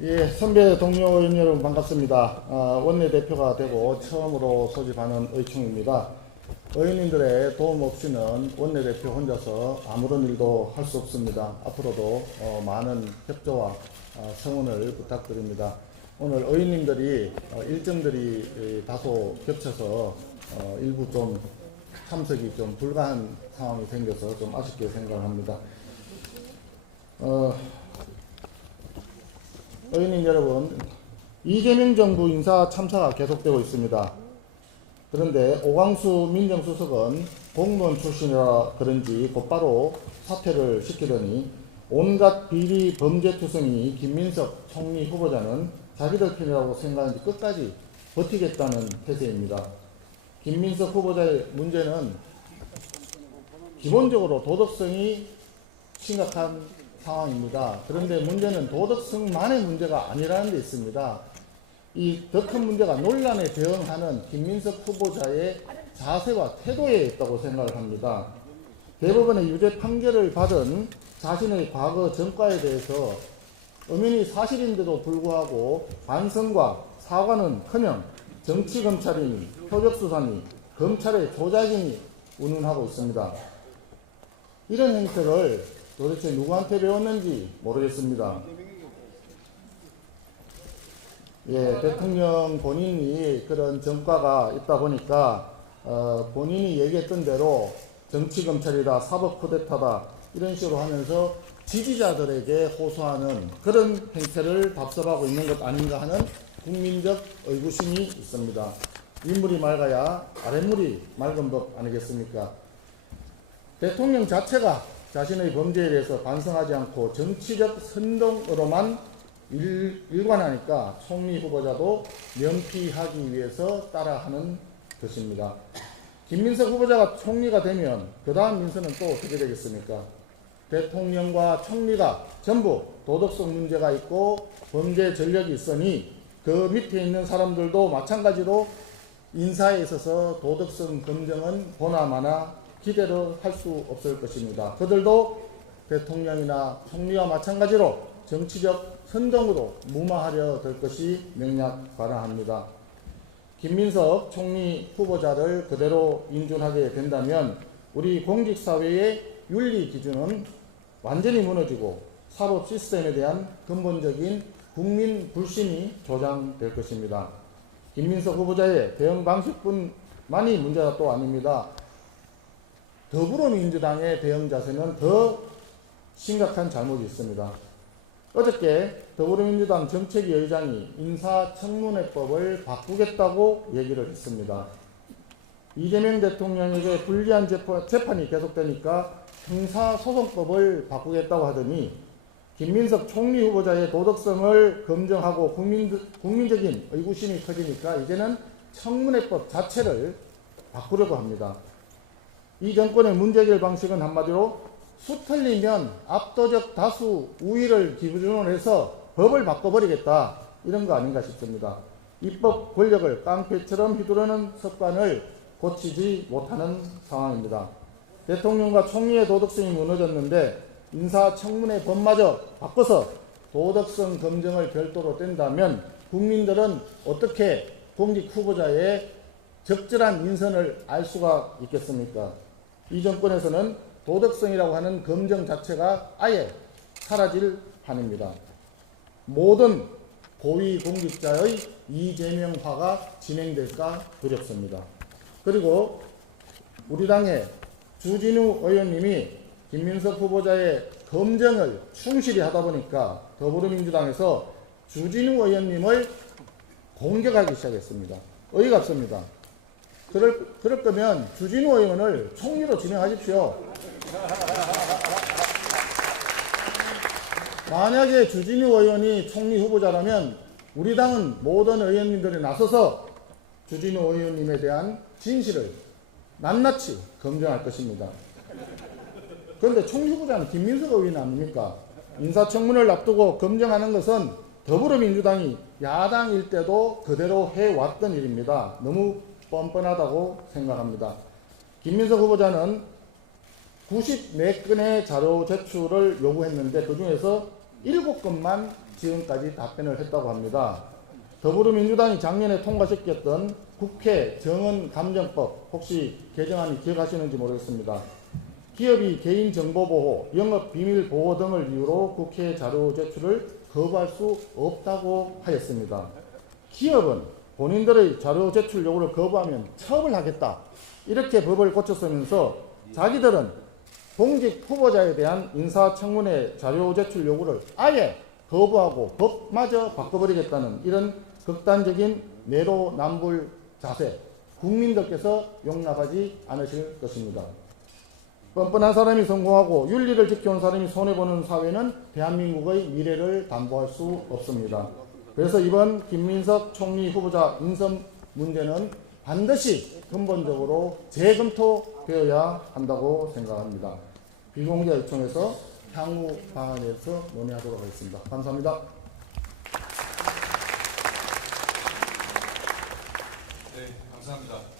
예, 선배 동료 의원 여러분 반갑습니다. 원내대표가 되고 처음으로 소집하는 의총입니다. 의원님들의 도움 없이는 원내대표 혼자서 아무런 일도 할 수 없습니다. 앞으로도 많은 협조와 성원을 부탁드립니다. 오늘 의원님들이 일정들이 다소 겹쳐서 일부 좀 참석이 좀 불가한 상황이 생겨서 좀 아쉽게 생각합니다. 의원님 여러분, 이재명 정부 인사 참사가 계속되고 있습니다. 그런데 오광수 민정수석은 공무원 출신이라 그런지 곧바로 사퇴를 시키더니 온갖 비리 범죄투성이 김민석 총리 후보자는 자기들 편이라고 생각하는지 끝까지 버티겠다는 태세입니다. 김민석 후보자의 문제는 기본적으로 도덕성이 심각한 상황입니다. 그런데 문제는 도덕성만의 문제가 아니라는 데 있습니다. 이 더 큰 문제가 논란에 대응하는 김민석 후보자의 자세와 태도에 있다고 생각을 합니다. 대법원의 유죄 판결을 받은 자신의 과거 전과에 대해서 엄연히 사실인데도 불구하고 반성과 사과는커녕 정치검찰이니 표적수사니 검찰의 조작이니 운운하고 있습니다. 이런 행태를 도대체 누구한테 배웠는지 모르겠습니다. 예, 대통령 본인이 그런 전과가 있다 보니까 본인이 얘기했던 대로 정치검찰이다, 사법쿠데타다 이런 식으로 하면서 지지자들에게 호소하는 그런 행태를 답습하고 있는 것 아닌가 하는 국민적 의구심이 있습니다. 윗물이 맑아야 아랫물이 맑은 법 아니겠습니까? 대통령 자체가 자신의 범죄에 대해서 반성하지 않고 정치적 선동으로만 일관하니까 총리 후보자도 면피하기 위해서 따라하는 것입니다. 김민석 후보자가 총리가 되면 그 다음 민선은 또 어떻게 되겠습니까? 대통령과 총리가 전부 도덕성 문제가 있고 범죄 전력이 있으니 그 밑에 있는 사람들도 마찬가지로 인사에 있어서 도덕성 검증은 보나마나 기대를 할 수 없을 것입니다. 그들도 대통령이나 총리와 마찬가지로 정치적 선동으로 무마하려 될 것이 명약바라합니다. 김민석 총리 후보자를 그대로 인준하게 된다면 우리 공직사회의 윤리 기준은 완전히 무너지고 사법 시스템에 대한 근본적인 국민 불신이 조장될 것입니다. 김민석 후보자의 대응 방식뿐만이 문제가 또 아닙니다. 더불어민주당의 대응 자세는 더 심각한 잘못이 있습니다. 어저께 더불어민주당 정책위 의장이 인사청문회법을 바꾸겠다고 얘기를 했습니다. 이재명 대통령에게 불리한 재판이 계속되니까 형사소송법을 바꾸겠다고 하더니 김민석 총리 후보자의 도덕성을 검증하고 국민적인 의구심이 커지니까 이제는 청문회법 자체를 바꾸려고 합니다. 이 정권의 문제 해결 방식은 한마디로 수 틀리면 압도적 다수 우위를 기준으로 해서 법을 바꿔버리겠다 이런 거 아닌가 싶습니다. 입법 권력을 깡패처럼 휘두르는 습관을 고치지 못하는 상황입니다. 대통령과 총리의 도덕성이 무너졌는데 인사청문회 법마저 바꿔서 도덕성 검증을 별도로 뗀다면 국민들은 어떻게 공직 후보자의 적절한 인선을 알 수가 있겠습니까? 이 정권에서는 도덕성이라고 하는 검증 자체가 아예 사라질 판입니다. 모든 고위공직자의 이재명화가 진행될까 두렵습니다. 그리고 우리 당의 주진우 의원님이 김민석 후보자의 검증을 충실히 하다 보니까 더불어민주당에서 주진우 의원님을 공격하기 시작했습니다. 어이가 없습니다. 그럴 거면 주진우 의원을 총리로 지명하십시오. 만약에 주진우 의원이 총리 후보자라면 우리 당은 모든 의원님들이 나서서 주진우 의원님에 대한 진실을 낱낱이 검증할 것입니다. 그런데 총리 후보자는 김민석 의원이 아닙니까? 인사청문회를 앞두고 검증하는 것은 더불어민주당이 야당일 때도 그대로 해왔던 일입니다. 너무 뻔뻔하다고 생각합니다. 김민석 후보자는 94건의 자료 제출을 요구했는데 그 중에서 7건만 지금까지 답변을 했다고 합니다. 더불어민주당이 작년에 통과시켰던 국회 정언감정법 혹시 개정안이 기억하시는지 모르겠습니다. 기업이 개인정보보호, 영업비밀보호 등을 이유로 국회 자료 제출을 거부할 수 없다고 하였습니다. 기업은 본인들의 자료 제출 요구를 거부하면 처벌하겠다, 이렇게 법을 고쳤으면서 자기들은 공직 후보자에 대한 인사청문회 자료 제출 요구를 아예 거부하고 법마저 바꿔버리겠다는 이런 극단적인 내로남불 자세, 국민들께서 용납하지 않으실 것입니다. 뻔뻔한 사람이 성공하고 윤리를 지켜온 사람이 손해보는 사회는 대한민국의 미래를 담보할 수 없습니다. 그래서 이번 김민석 총리 후보자 인선 문제는 반드시 근본적으로 재검토되어야 한다고 생각합니다. 비공개 요청에서 향후 방안에 대해서 논의하도록 하겠습니다. 감사합니다. 네, 감사합니다.